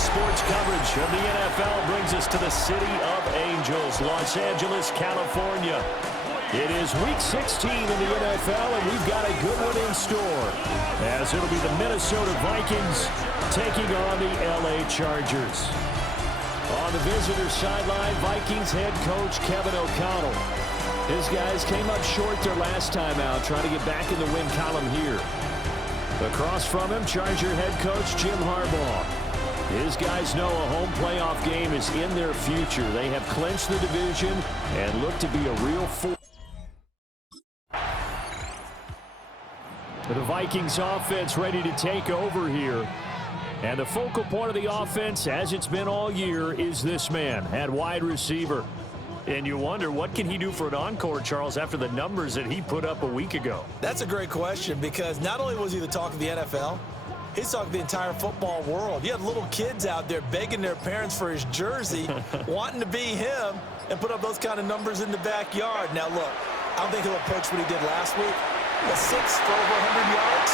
sports coverage of the NFL brings us to the City of Angels, Los Angeles, California. It is Week 16 in the NFL, and we've got a good one in store, as it'll be the Minnesota Vikings taking on the LA Chargers. On the visitor sideline, Vikings head coach Kevin O'Connell. His guys came up short their last time out, trying to get back in the win column here. Across from him, Charger head coach Jim Harbaugh. His guys know a home playoff game is in their future. They have clinched the division and look to be a real force. The Vikings offense ready to take over here. And the focal point of the offense, as it's been all year, is this man at wide receiver. And you wonder, what can he do for an encore, Charles, after the numbers that he put up a week ago? That's a great question, because not only was he the talk of the NFL, he's talking the entire football world. You had little kids out there begging their parents for his jersey, wanting to be him, and put up those kind of numbers in the backyard. Now, look, I don't think he'll approach what he did last week. A 6 for over 100 yards.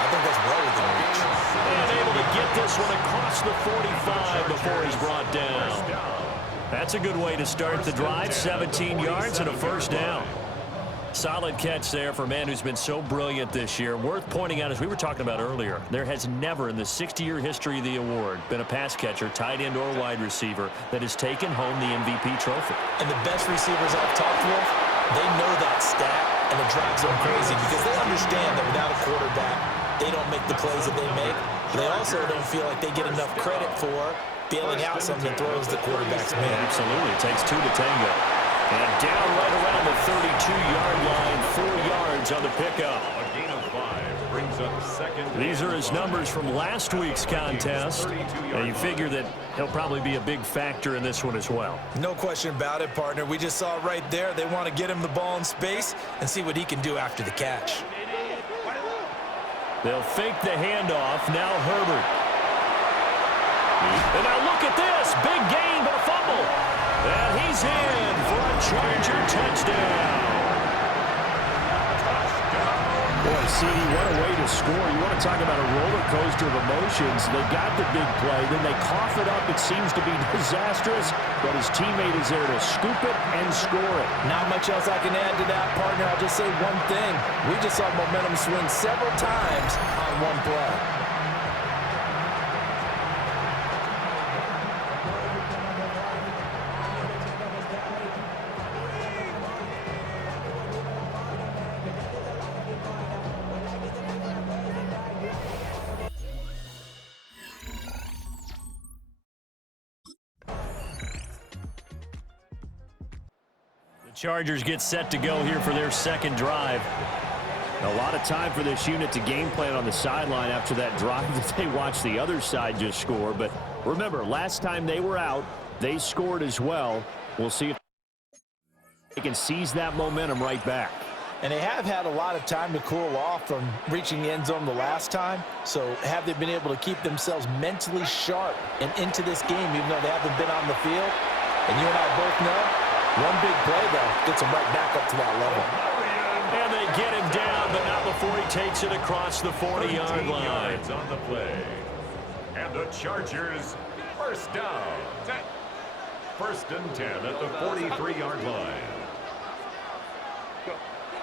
I think that's well within reach. And able to get this one across the 45 before he's brought down. That's a good way to start the drive. 17 yards and a first down. Solid catch there for a man who's been so brilliant this year. Worth pointing out, as we were talking about earlier, there has never in the 60-year history of the award been a pass catcher, tight end or wide receiver that has taken home the MVP trophy. And the best receivers I've talked with, they know that stat, and it drives them crazy because they understand that without a quarterback, they don't make the plays that they make. They also don't feel like they get enough credit for bailing out some of the throws the quarterbacks make. Absolutely. It takes two to tango. And down right around the 32-yard line, 4 yards on the pickup. A gain of 5 brings up second. These are his numbers from last week's contest. And you figure that he'll probably be a big factor in this one as well. No question about it, partner. We just saw right there they want to get him the ball in space and see what he can do after the catch. They'll fake the handoff. Now Herbert. And now look at this. Big gain, but a fumble. And he's in for a Charger touchdown. Boy, CD, what a way to score. You want to talk about a roller coaster of emotions. They got the big play, then they cough it up. It seems to be disastrous, but his teammate is there to scoop it and score it. Not much else I can add to that, partner. I'll just say one thing. We just saw momentum swing several times on one play. Chargers get set to go here for their second drive. A lot of time for this unit to game plan on the sideline after that drive that they watched the other side just score. But remember, last time they were out, they scored as well. We'll see if they can seize that momentum right back. And they have had a lot of time to cool off from reaching the end zone the last time. So have they been able to keep themselves mentally sharp and into this game, even though they haven't been on the field? And you and I both know, one big play, though, gets him right back up to that level. And they get him down, but not before he takes it across the 40-yard line. On the play. And the Chargers, first down. First and 10 at the 43-yard line.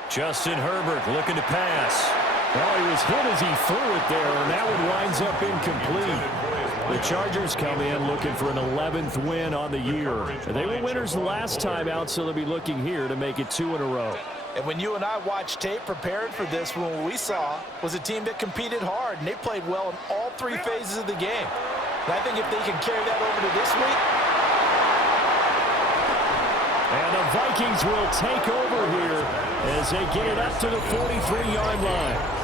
Justin Herbert looking to pass. Well, he was hit as he threw it there, and that one winds up incomplete. The Chargers come in looking for an 11th win on the year. They were winners the last time out, so they'll be looking here to make it 2 in a row. And when you and I watched tape preparing for this one, what we saw was a team that competed hard, and they played well in all 3 phases of the game. And I think if they can carry that over to this week. And the Vikings will take over here as they get it up to the 43-yard line.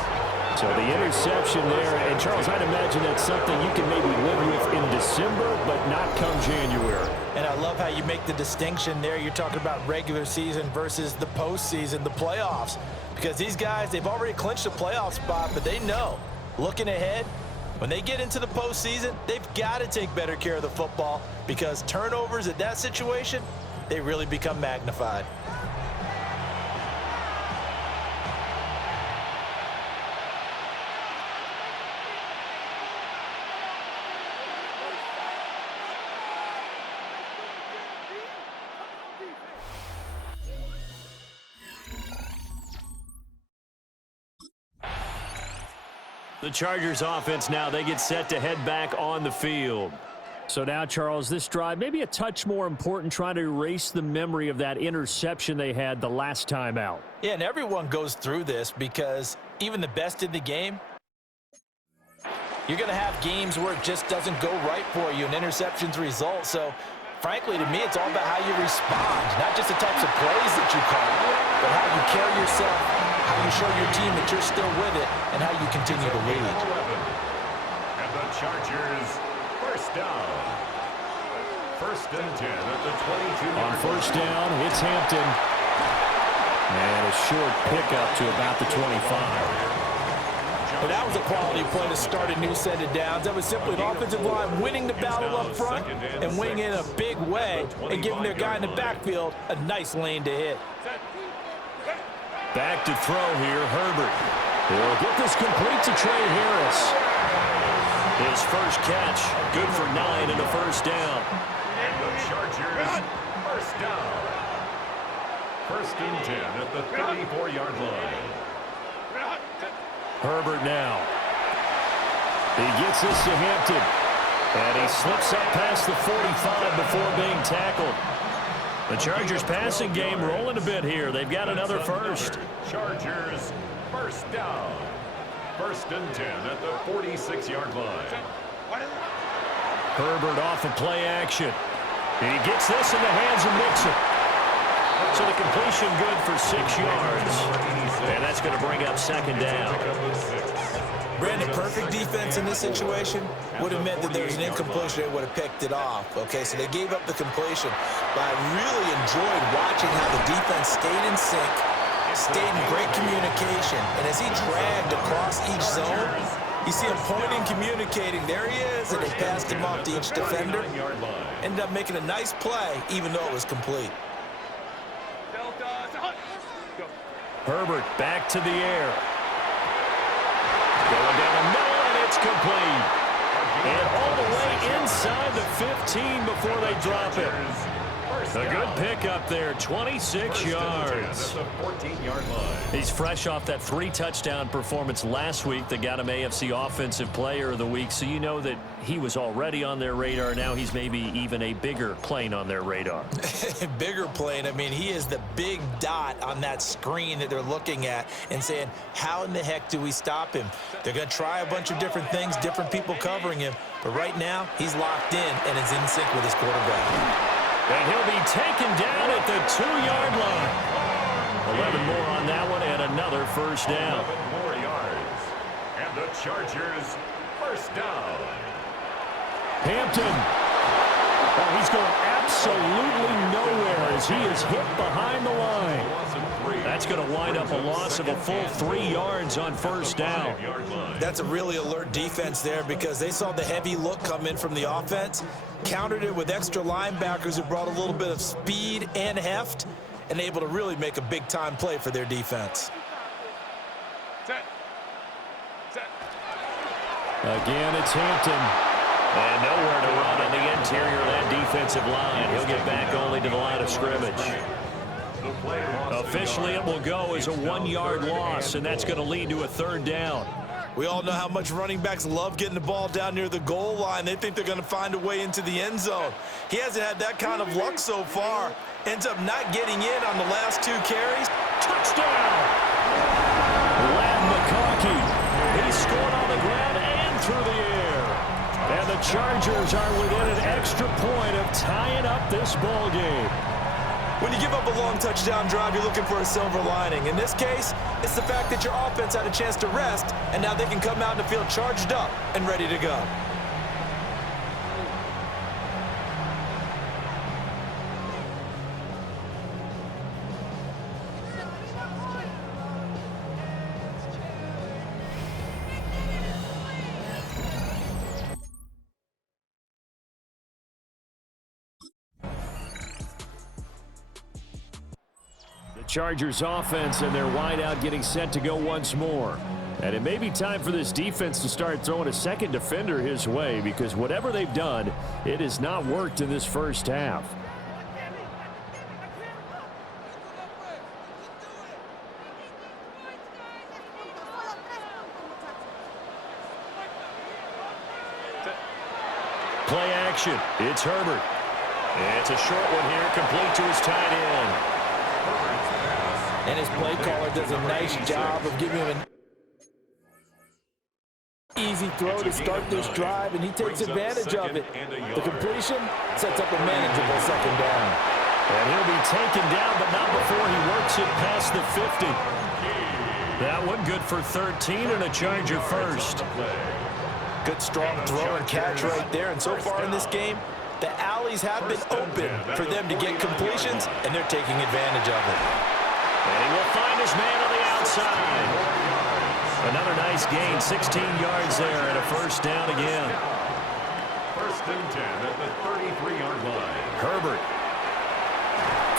So the interception there, and Charles, I'd imagine that's something you can maybe live with in December, but not come January. And I love how you make the distinction there. You're talking about regular season versus the postseason, the playoffs. Because these guys, they've already clinched a playoff spot, but they know, looking ahead, when they get into the postseason, they've got to take better care of the football because turnovers at that situation, they really become magnified. The Chargers offense now, they get set to head back on the field. So now, Charles, this drive maybe a touch more important, trying to erase the memory of that interception they had the last time out. Yeah, and everyone goes through this because even the best in the game, you're going to have games where it just doesn't go right for you and interceptions result. So, frankly, to me, it's all about how you respond, not just the types of plays that you call, but how you carry yourself, how you show your team that you're still with it, and how you continue to lead. And the Chargers, first down. First and 10 at the 22. On first down, it's Hampton. And a short pickup to about the 25. But that was a quality play to start a new set of downs. That was simply an offensive line winning the battle up front and winning in a big way and giving their guy in the backfield a nice lane to hit. Back to throw here, Herbert. He'll get this complete to Trey Harris. His first catch, good for 9 and a first down. And the Chargers, first down. First and 10 at the 34-yard line. Herbert now. He gets this to Hampton. And he slips up past the 45 before being tackled. The Chargers passing game rolling a bit here. They've got another first. Chargers, first down. First and 10 at the 46-yard line. Herbert off of play action. He gets this in the hands of Mixon. So the completion good for 6 yards. And that's going to bring up second down. Brandon, perfect defense in this situation would have meant that there was an incompletion. They would have picked it off. Okay, so they gave up the completion. But I really enjoyed watching how the defense stayed in sync, stayed in great communication. And as he dragged across each zone, you see him pointing, communicating. There he is, and they passed him off to each defender. Ended up making a nice play, even though it was complete. Herbert back to the air. Going down the middle, and it's complete. And all the way inside the 15 before they drop it. A good pickup there, 26 yards. He's fresh off that 3-touchdown performance last week that got him AFC Offensive Player of the Week, so you know that he was already on their radar. Now he's maybe even a bigger plane on their radar. Bigger plane. I mean, he is the big dot on that screen that they're looking at and saying, how in the heck do we stop him? They're going to try a bunch of different things, different people covering him, but right now he's locked in and is in sync with his quarterback. And he'll be taken down at the 2-yard line. 11 more on that one and another first down. 11 more yards. And the Chargers, first down. Hampton. Oh, he's going absolutely nowhere as he is hit behind the line. That's going to wind up a loss of a full 3 yards on first down. That's a really alert defense there because they saw the heavy look come in from the offense, countered it with extra linebackers who brought a little bit of speed and heft, and able to really make a big-time play for their defense. Again, it's Hampton. And nowhere to run on the interior of that defensive line. He'll get back only to the line of scrimmage. Officially, it will go as a 1-yard loss, and that's going to lead to a third down. We all know how much running backs love getting the ball down near the goal line. They think they're going to find a way into the end zone. He hasn't had that kind of luck so far. Ends up not getting in on the last 2 carries. Touchdown! Lad McConkey. He scored on the ground and through the air. And the Chargers are within an extra point of tying up this ball game. When you give up a long touchdown drive, you're looking for a silver lining. In this case, it's the fact that your offense had a chance to rest, and now they can come out in the field charged up and ready to go. Chargers offense and their wideout getting set to go once more. And it may be time for this defense to start throwing a second defender his way because whatever they've done, it has not worked in this first half. play action. It's Herbert. It's a short one here, complete to his tight end. And his play caller does a nice job of giving him an easy throw to start this drive, and he takes advantage of it. The completion sets up a manageable second down. And he'll be taken down, but not before he works it past the 50. That one good for 13 and a Charger first. Good strong throw and catch right there. And so far in this game, the alleys have been open for them to get completions, and they're taking advantage of it. And he will find his man on the outside. Another nice gain, 16 yards there, and a first down again. First and 10 at the 33-yard line. Herbert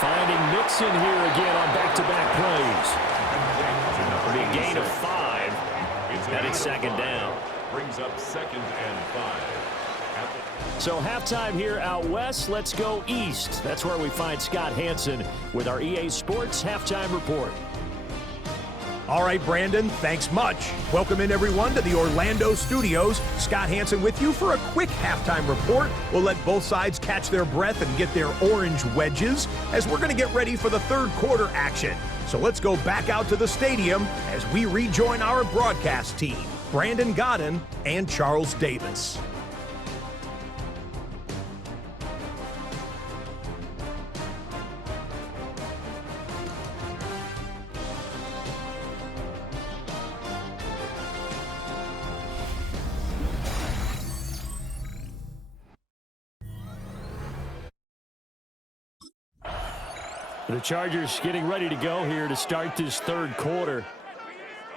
finding Mixon here again on back-to-back plays. It'll be a gain of 5, and it's second down. Brings up second and 5. So halftime here out west. Let's go east. That's where we find Scott Hansen with our EA Sports Halftime Report. All right, Brandon, thanks much. Welcome in, everyone, to the Orlando studios. Scott Hansen with you for a quick halftime report. We'll let both sides catch their breath and get their orange wedges as we're going to get ready for the third quarter action. So let's go back out to the stadium as we rejoin our broadcast team, Brandon Godden and Charles Davis. The Chargers getting ready to go here to start this third quarter.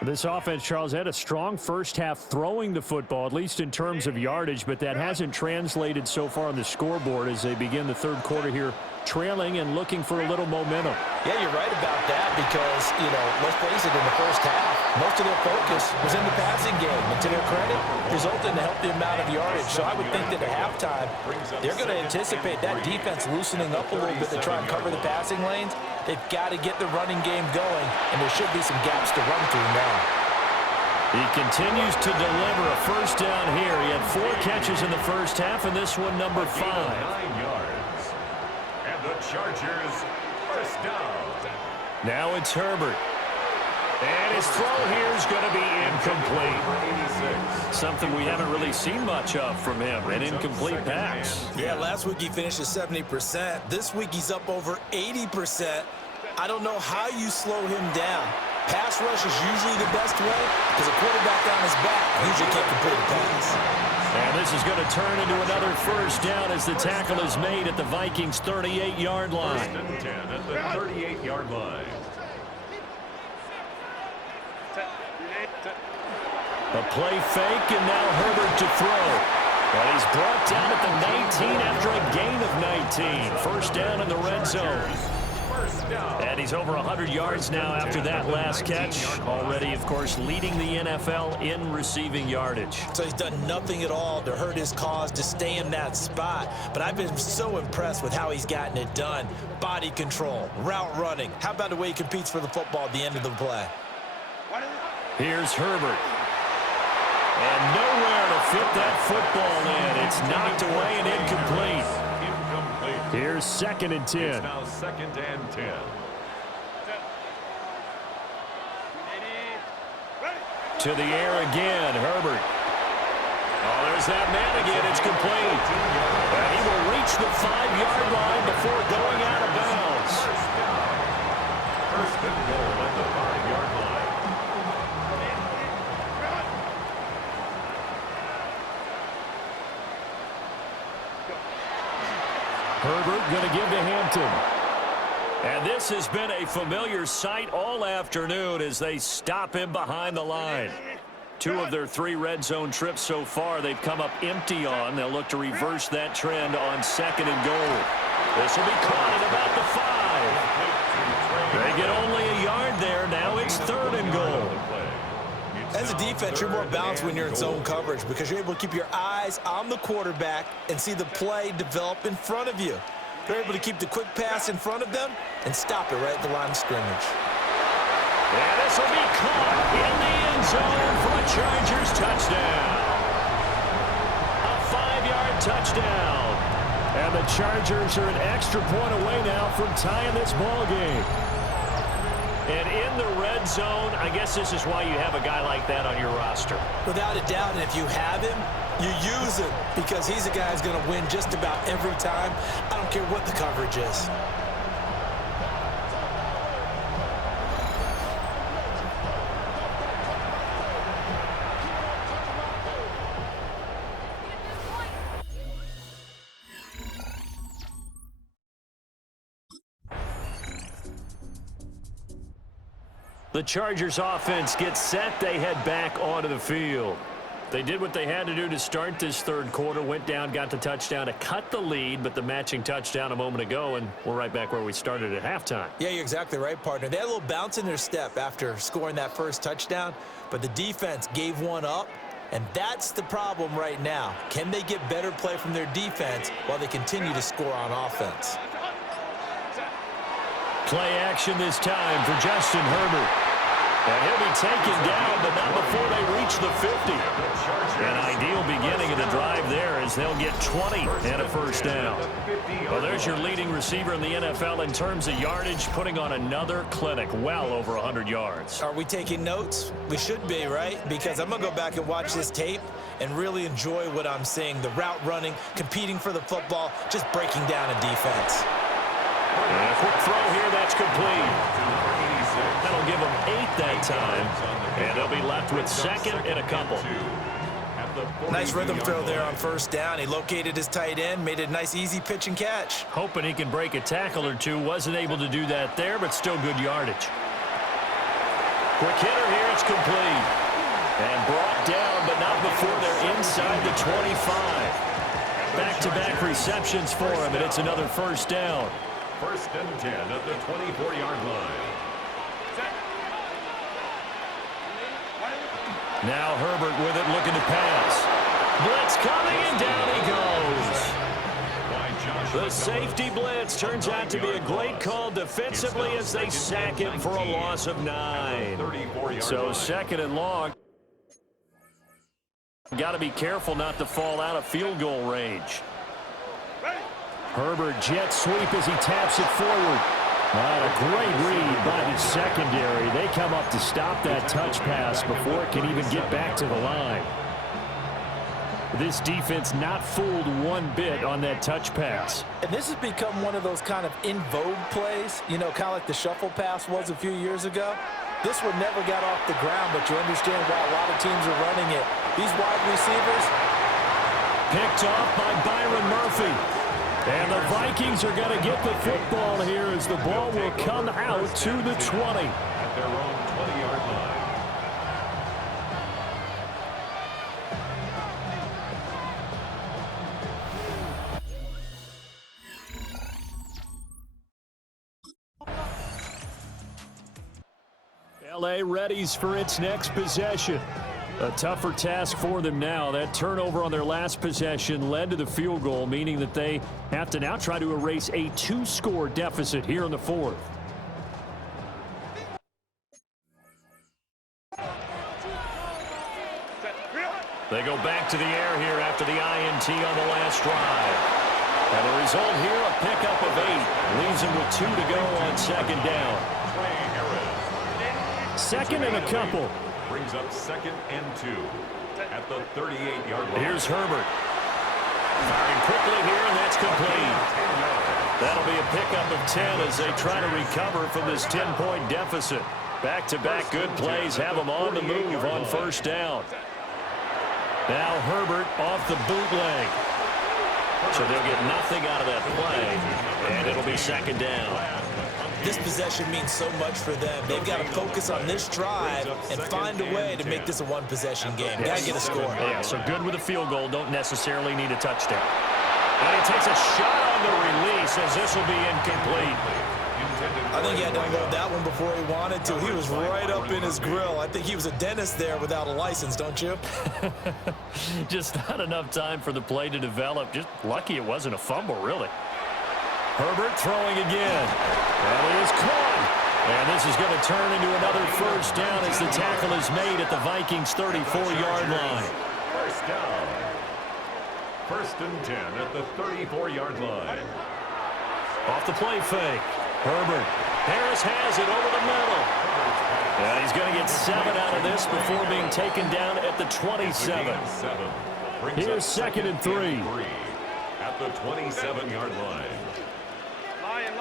This offense, Charles, had a strong first half throwing the football, at least in terms of yardage, but that hasn't translated so far on the scoreboard as they begin the third quarter here, trailing and looking for a little momentum. Yeah, you're right about that because, let's face it, in the first half, most of their focus was in the passing game. And to their credit, resulted in a healthy amount of yardage. So I would think that at halftime, they're going to anticipate that defense loosening up a little bit to try and cover the passing lanes. They've got to get the running game going, and there should be some gaps to run through now. He continues to deliver a first down here. He had 4 catches in the first half, and this one number 5. 9 yards. And the Chargers first down. Now it's Herbert. And his throw here is going to be incomplete. Something we haven't really seen much of from him, an incomplete pass. Yeah, last week he finished at 70%. This week he's up over 80%. I don't know how you slow him down. Pass rush is usually the best way because a quarterback on his back usually can't complete a pass. And this is going to turn into another first down as the tackle is made at the Vikings' 38-yard line. First and 10 at the 38-yard line. A play fake, and now Herbert to throw. And he's brought down at the 19 after a gain of 19. First down in the red zone. And he's over 100 yards now after that last catch. Already, of course, leading the NFL in receiving yardage. So he's done nothing at all to hurt his cause, to stay in that spot. But I've been so impressed with how he's gotten it done. Body control, route running. How about the way he competes for the football at the end of the play? Here's Herbert. And nowhere to fit that football in. It's knocked away and incomplete. Here's second and 10. It's now second and 10. To the air again, Herbert. Oh, there's that man again. It's complete. And he will reach the 5-yard line before going out of bounds. First and goal at the 5-yard line. Herbert going to give to Hampton. And this has been a familiar sight all afternoon as they stop him behind the line. 2 of their 3 red zone trips so far they've come up empty on. They'll look to reverse that trend on second and goal. This will be caught at about the 5. They get only a yard there. Now it's third and goal. As a defense, you're more balanced when you're in zone coverage because you're able to keep your eyes on the quarterback and see the play develop in front of you. You're able to keep the quick pass in front of them and stop it right at the line of scrimmage. And this will be caught in the end zone for a Chargers touchdown. A 5-yard touchdown. And the Chargers are an extra point away now from tying this ball game. And in the red zone, I guess this is why you have a guy like that on your roster. Without a doubt, and if you have him, you use him because he's a guy who's going to win just about every time. I don't care what the coverage is. The Chargers offense gets set. They head back onto the field. They did what they had to do to start this third quarter. Went down, got the touchdown to cut the lead, but the matching touchdown a moment ago, and we're right back where we started at halftime. Yeah, you're exactly right, partner. They had a little bounce in their step after scoring that first touchdown, but the defense gave one up, and that's the problem right now. Can they get better play from their defense while they continue to score on offense? Play action this time for Justin Herbert. And he'll be taken down, but not before they reach the 50. An ideal beginning of the drive there as they'll get 20 and a first down. Well, there's your leading receiver in the NFL in terms of yardage, putting on another clinic, well over 100 yards. Are we taking notes? We should be, right? Because I'm going to go back and watch this tape and really enjoy what I'm seeing. The route running, competing for the football, just breaking down a defense. And a quick throw here, that's complete. That'll give them 8 that time, and they'll be left with second and a couple. Nice rhythm throw there on first down. He located his tight end, made a nice easy pitch and catch. Hoping he can break a tackle or two. Wasn't able to do that there, but still good yardage. Quick hitter here, it's complete. And brought down, but not before they're inside the 25. Back-to-back receptions for him, and it's another first down. First and 10 at the 24-yard line. Now Herbert with it, looking to pass. Blitz coming, and down he goes. The safety blitz turns out to be a great call defensively as they sack him for a loss of 9. So second and long. Got to be careful not to fall out of field goal range. Herbert jet sweep as he taps it forward. A great read by the secondary. They come up to stop that touch pass before it can even get back to the line. This defense not fooled one bit on that touch pass. And this has become one of those kind of in vogue plays, you know, kind of like the shuffle pass was a few years ago. This one never got off the ground, but you understand why a lot of teams are running it. These wide receivers. Picked off by Byron Murphy. And the Vikings are going to get the football here as the ball will come out to the 20. At their own 20-yard line. LA readies for its next possession. A tougher task for them now. That turnover on their last possession led to the field goal, meaning that they have to now try to erase a 2-score deficit here in the fourth. They go back to the air here after the INT on the last drive. And the result here, a pickup of 8. Leaves them with 2 to go on second down. Second and a couple. Brings up second and 2 at the 38-yard line. Here's Herbert. Firing quickly here, and that's complete. That'll be a pickup of 10 as they try to recover from this 10-point deficit. Back-to-back good plays have them on the move on first down. Now Herbert off the bootleg. So they'll get nothing out of that play, and it'll be second down. This possession means so much for them. They've got to focus on this drive and find a way to make this a one-possession game. Got to get a score. Yeah, so good with a field goal. Don't necessarily need a touchdown. And he takes a shot on the release as this will be incomplete. I think he had to unload that one before he wanted to. He was right up in his grill. I think he was a dentist there without a license, don't you? Just not enough time for the play to develop. Just lucky it wasn't a fumble, really. Herbert throwing again. And he is caught. And this is going to turn into another first down as the tackle is made at the Vikings' 34-yard line. First down. First and 10 at the 34-yard line. Off the play fake. Herbert. Harris has it over the middle. And he's going to get 7 out of this before being taken down at the 27. Here's second and 3. At the 27-yard line. Lion.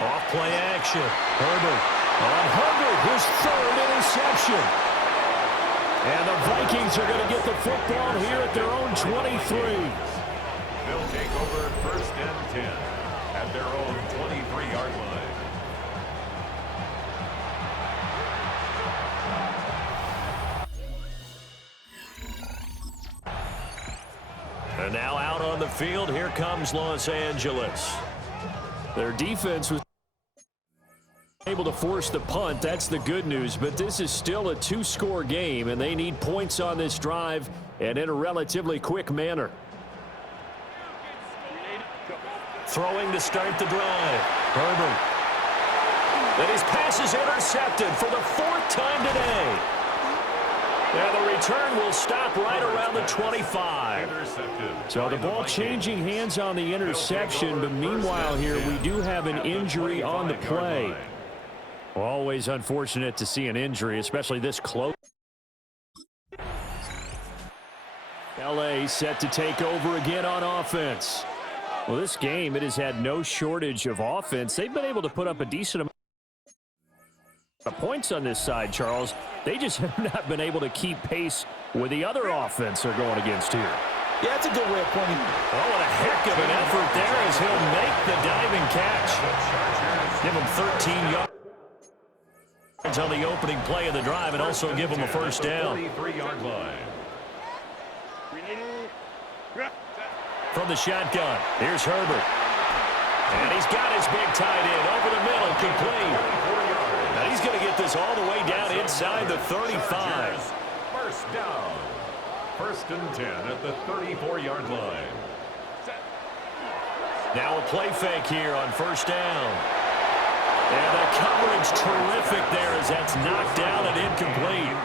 Off play action. Herbert. On Herbert, his 3rd interception. And the Vikings are going to get the football here at their own 23. They'll take over first and 10 at their own 23-yard line. And now out on the field, here comes Los Angeles. Their defense was able to force the punt. That's the good news, but this is still a 2-score game, and they need points on this drive and in a relatively quick manner. Throwing to start the drive. Herbert. And his pass is intercepted for the 4th time today. And the return will stop right around the 25. So the ball changing hands on the interception, but meanwhile here we do have an injury on the play. Always unfortunate to see an injury, especially this close. LA set to take over again on offense. Well, this game, it has had no shortage of offense. They've been able to put up a decent amount of points on this side, Charles. They just have not been able to keep pace with the other offense they're going against here. Yeah, that's a good way of pointing. Oh, what a heck of an effort there as he'll make the diving catch. Give him 13 yards on the opening play of the drive and also give him a first down. 43-yard line. From the shotgun, here's Herbert. And he's got his big tight end over the middle, complete. Now he's going to get this all the way down inside the 35. First down. First and 10 at the 34-yard line. Now a play fake here on first down. And the coverage terrific there as that's knocked down and incomplete.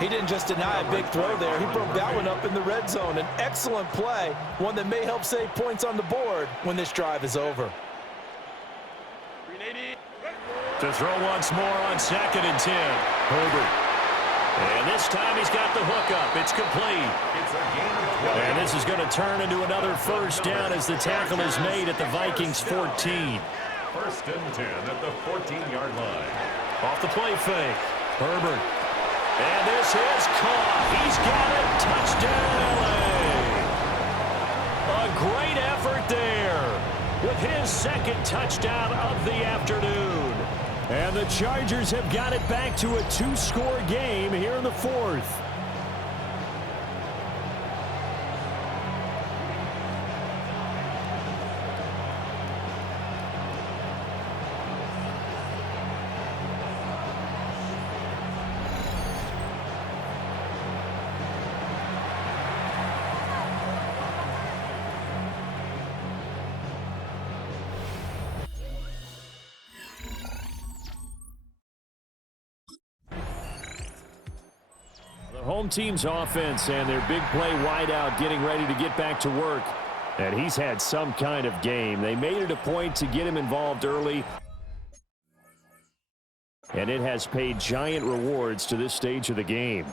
He didn't just deny a big throw there. He broke that one up in the red zone. An excellent play, one that may help save points on the board when this drive is over. To throw once more on second and 10. Herbert. And this time he's got the hook up. It's complete. And this is going to turn into another first down as the tackle is made at the Vikings 14. First and 10 at the 14-yard line. Off the play fake. Herbert. And this is caught. He's got it. Touchdown, LA. A great effort there with his 2nd touchdown of the afternoon. And the Chargers have got it back to a 2-score game here in the 4th. Home team's offense and their big play wideout getting ready to get back to work. And he's had some kind of game. They made it a point to get him involved early. And it has paid giant rewards to this stage of the game.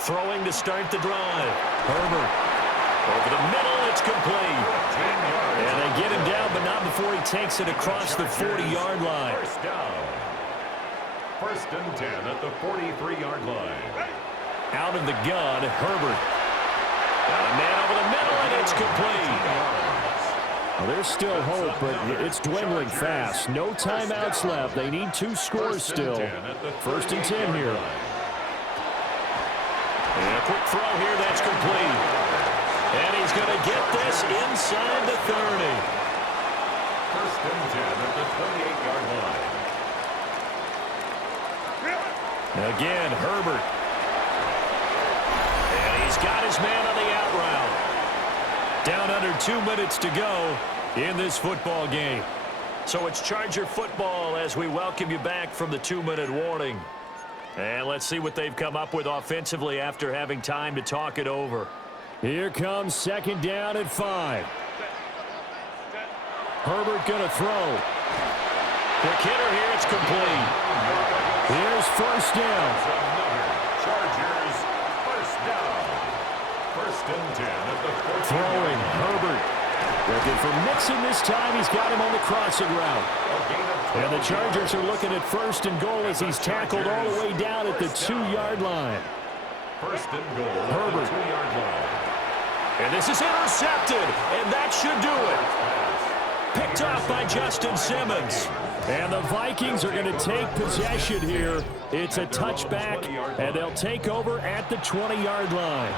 Throwing to start the drive. Herbert. Over the middle, it's complete. And they get him down, but not before he takes it across the 40-yard line. First down. First and 10 at the 43-yard line. Out of the gun, Herbert. Got a man over the middle, and it's complete. Well, there's still hope, but it's dwindling fast. No timeouts left. They need 2 scores still. First and 10 here. And a quick throw here, that's complete. And he's going to get this inside the 30. First and 10 at the 28-yard line. Again, Herbert. And he's got his man on the out route. down under 2 minutes to go in this football game. So it's Charger football as we welcome you back from the 2-minute warning. And let's see what they've come up with offensively after having time to talk it over. Here comes 2nd down at 5. Herbert going to throw. Quick hitter here, it's complete. Here's 1st down. Chargers, 1st down. 1st and 10 at the 14. Throwing, Herbert. Looking for Mixon this time. He's got him on the crossing route. And the Chargers are looking at 1st and goal as he's tackled all the way down at the 2-yard line. 1st and goal Herbert. at the 2-yard line. And this is intercepted, and that should do it. Picked off by Justin Simmons. And the Vikings are going to take possession here. It's a touchback, and they'll take over at the 20-yard line.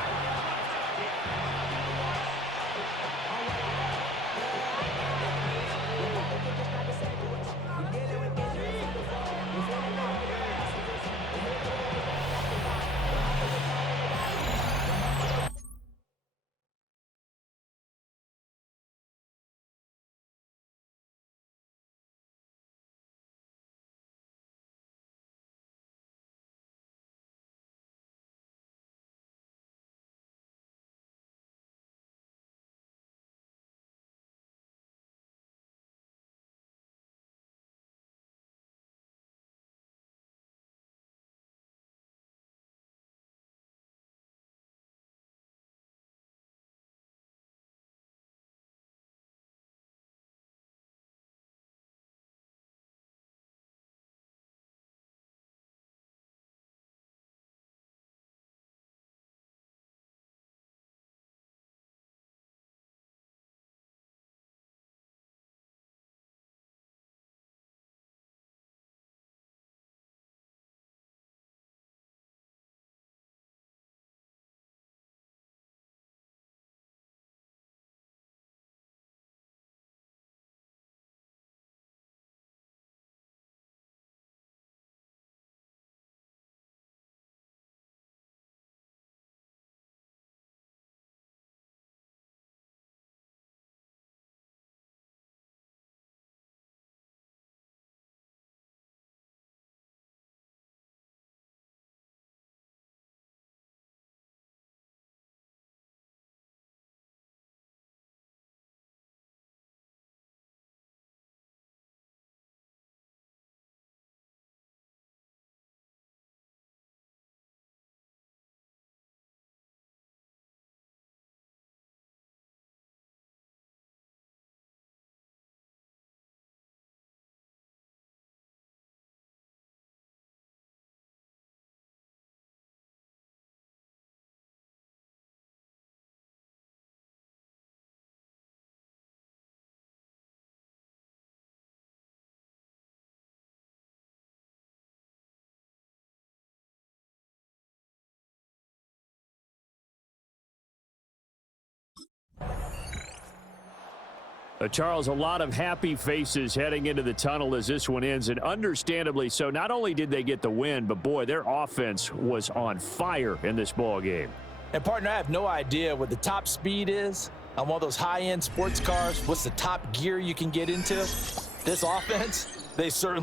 Charles, a lot of happy faces heading into the tunnel as this one ends, and understandably so. Not only did they get the win, but, boy, their offense was on fire in this ball game. And, partner, I have no idea what the top speed is on one of those high-end sports cars. What's the top gear you can get into? This offense, they certainly